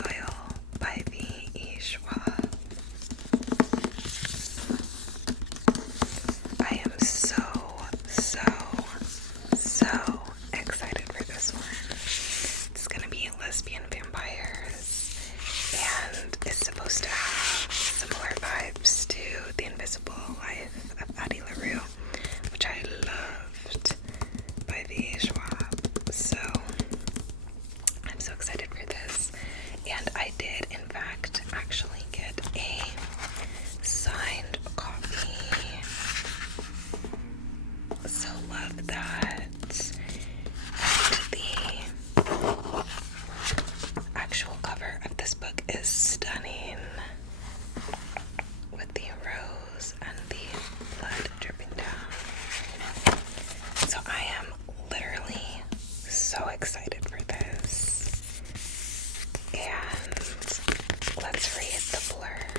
Oil by V.E. Schwab. I am so excited for this one. It's gonna be lesbian vampires, and it's supposed to have similar vibes to The Invisible Life of Addie LaRue, which I loved by V.E. Schwab. So I'm so excited for this, and I did in fact actually get a signed copy, so love that. And the actual cover of this book is stunning, with the rose and the blood dripping down. So I am literally so excited for this. And let's read the blurb.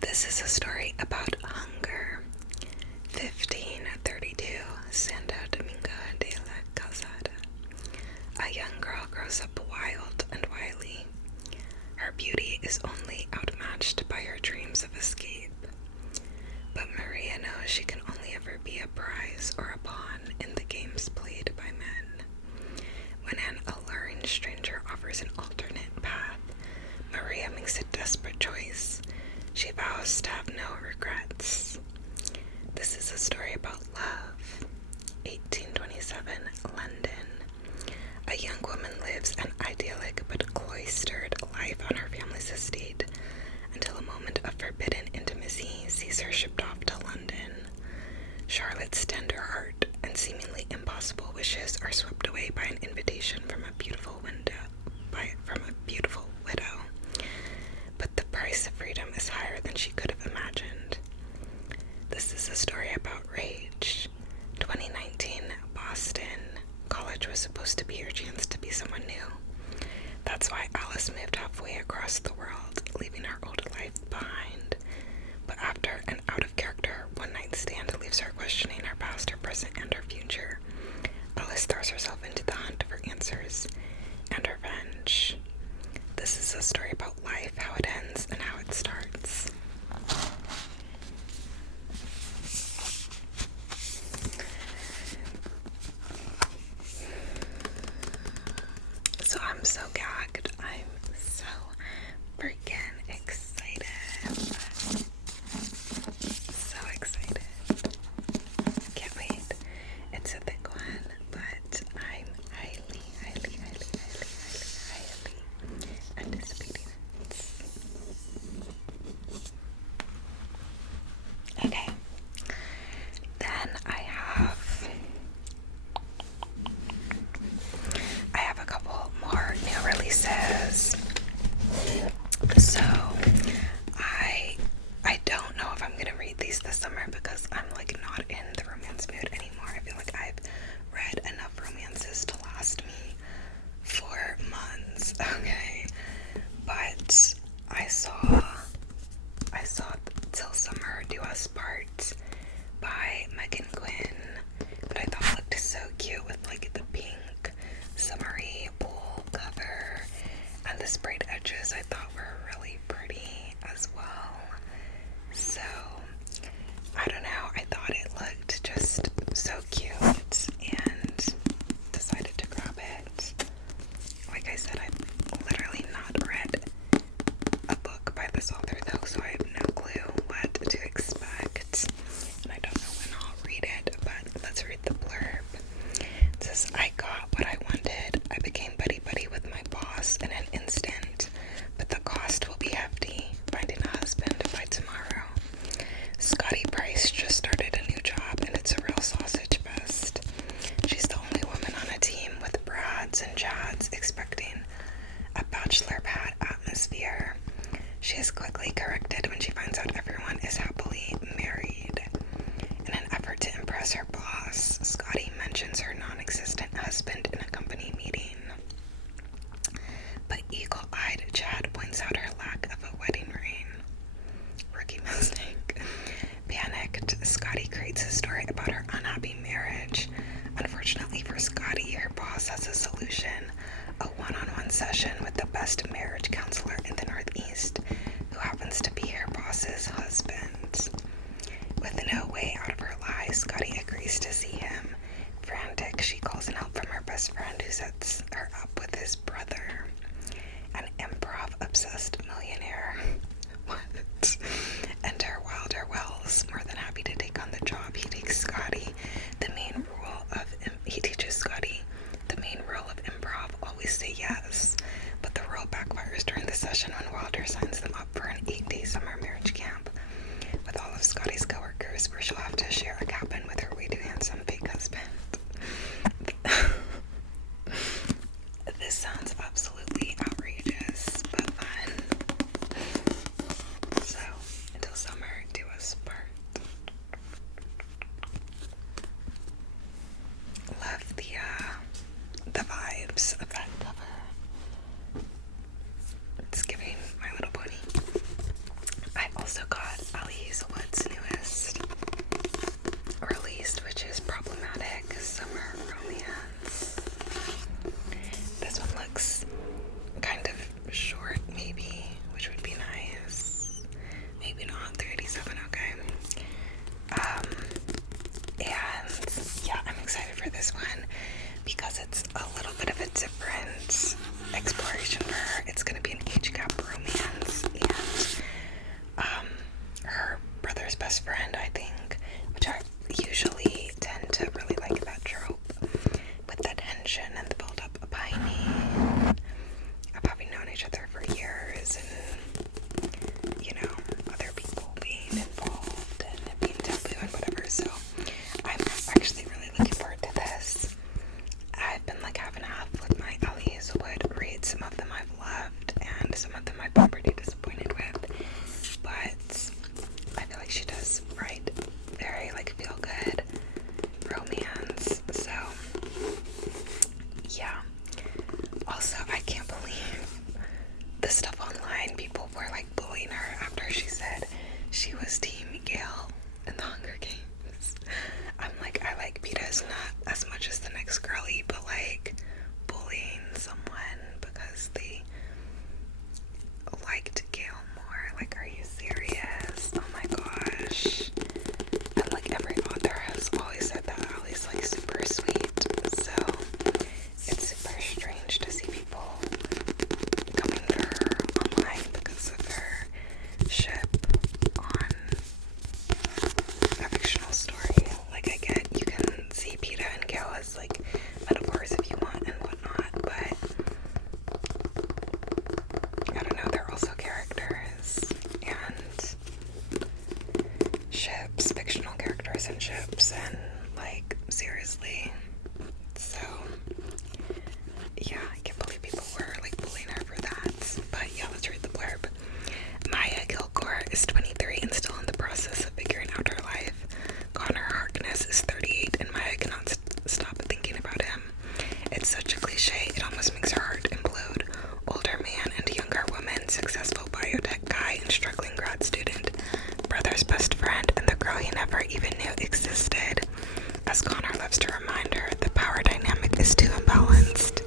This is a story about hunger. 1532, Santo Domingo de la Calzada. A young girl grows up wild and wily. Her beauty is only outmatched by her dreams of escape. But Maria knows she can only ever be a prize or a pawn in the games played by men. When an alluring stranger offers an alternate path, Maria makes a desperate choice. She vows to have no regrets. This is a story about love. 1827, London. A young woman lives an idyllic but cloistered life on her family's estate until a moment of forbidden intimacy sees her shipped off to London. Charlotte's tender heart and seemingly impossible wishes are swept away by an invitation from a beautiful widow. But the price of freedom is higher than she could have imagined. This is a story about rage. 2019, Boston. College was supposed to be her chance to be someone new. That's why Alice moved halfway across the world, leaving her old life behind. But after an out-of-character one-night stand leaves her questioning her past, her present, and her future, Alice throws herself into the hunt for answers and revenge. This is a story about life, how it ends, and how it starts. So I'm so gagged. I'm so freaking excited. So excited. Can't wait. It's a thick one, but I'm highly anticipating it. Okay. Then I have a couple more new releases. So I don't know if I'm gonna read these this summer because I'm like not in the romance mood anymore. I feel like I've read enough romances to last me for months. Okay. But I saw Till Summer Do Us Part by Megan Quinn, that I thought looked so cute with like the pink summery wool cover, and the sprayed edges I thought were really pretty as well. So I don't know, I thought it looked just so cute and decided to grab it. Like I said, I've literally not read a book by this author though, so I have no clue what to expect, and I don't know when I'll read it, but let's read the blurb. It says, I got what I wanted. I became buddy-buddy with my boss in an instant, but the cost will be hefty, finding a husband by tomorrow. Scotty Price just started a new job, and it's a real sausage fest. She's the only woman on a team with Brads and Chads expecting a bachelor pad atmosphere. She is quickly corrected when she finds out everyone is happily married. In an effort to impress her boss, Scotty mentions her non-existent husband in a company meeting. But eagle-eyed Chad points out her lack of a wedding ring. person, like, seriously. So, yeah, I can't believe people were, like, bullying her for that. But yeah, let's read the blurb. Maya Kilgore is 23 and still in the process of figuring out her life. Connor Harkness is 38 and Maya cannot stop thinking about him. It's such a cliche, it almost makes her heart implode. Older man and younger woman, successful biotech guy and struggling grad student, brother's best friend, and the girl he never even knew existed. As Connor loves to remind her, the power dynamic is too imbalanced.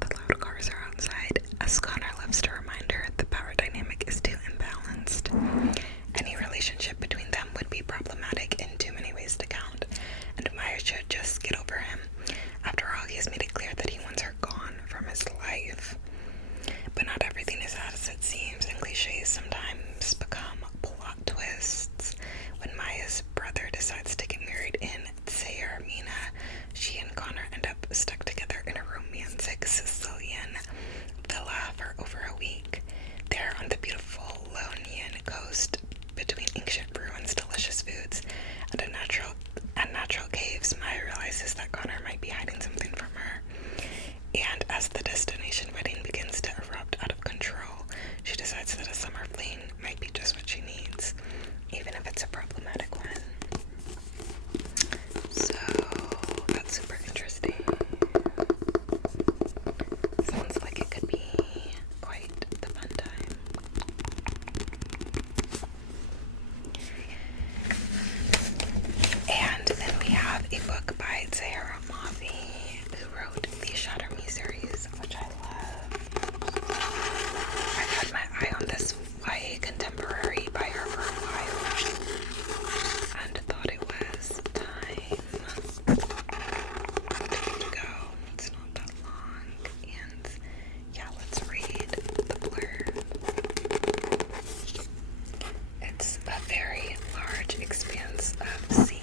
The loud cars are outside. As Connor loves to remind her, the power dynamic is too imbalanced. Any relationship between them would be problematic in too many ways to count, and Maya should just get over him. After all, he has made it clear that he wants her gone from his life. But not everything is as it seems, and cliches sometimes become plot twists. When Maya's brother decides to get married in Tsayarmina, she and Connor end up stuck together in a romantic Sicilian villa for over a week. There on the beautiful Ionian coast, between ancient ruins, delicious foods, and natural caves, Maya realizes that Connor might be hiding something from her. And as the destination wedding begins to erupt out of control, she decides that a summer fling might be just what she needs, even if it's a problematic one. So, that's super interesting. Sounds like it could be quite the fun time. And then we have a book by Zahara Mavi, who wrote the Shatter Me series, which I love. I've had my eye on this YA contemporary by her for a while, and thought it was time to go. It's not that long, and yeah, let's read the blurb. It's a very large expanse of sea.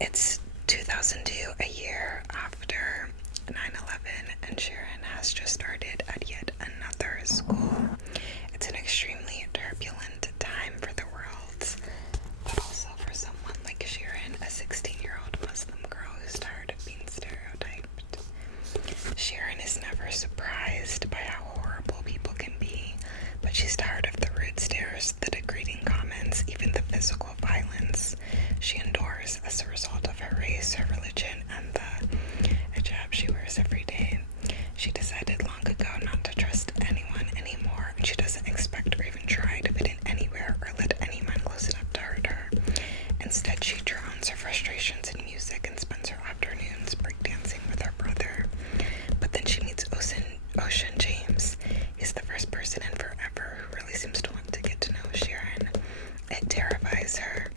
It's 2002, a year after 9/11, and Sharon has just started at yet another school. It's an extremely turbulent time for the world, but also for someone like Sharon, a 16-year-old Muslim girl who's tired of being stereotyped. Sharon is never surprised by how horrible people can be, but she's tired of the rude stares, the degrading comments, even the physical violence she endures as a result of her race, her religion, and the hijab she wears every day. She decided long ago not to trust anyone anymore, and she doesn't expect or even try to fit in anywhere or let anyone close enough to hurt her. Instead, she drowns her frustrations in music and spends her afternoons breakdancing with her brother. But then she meets Ocean James. He's the first person in forever who really seems to want to get to know Sharon. It terrifies her.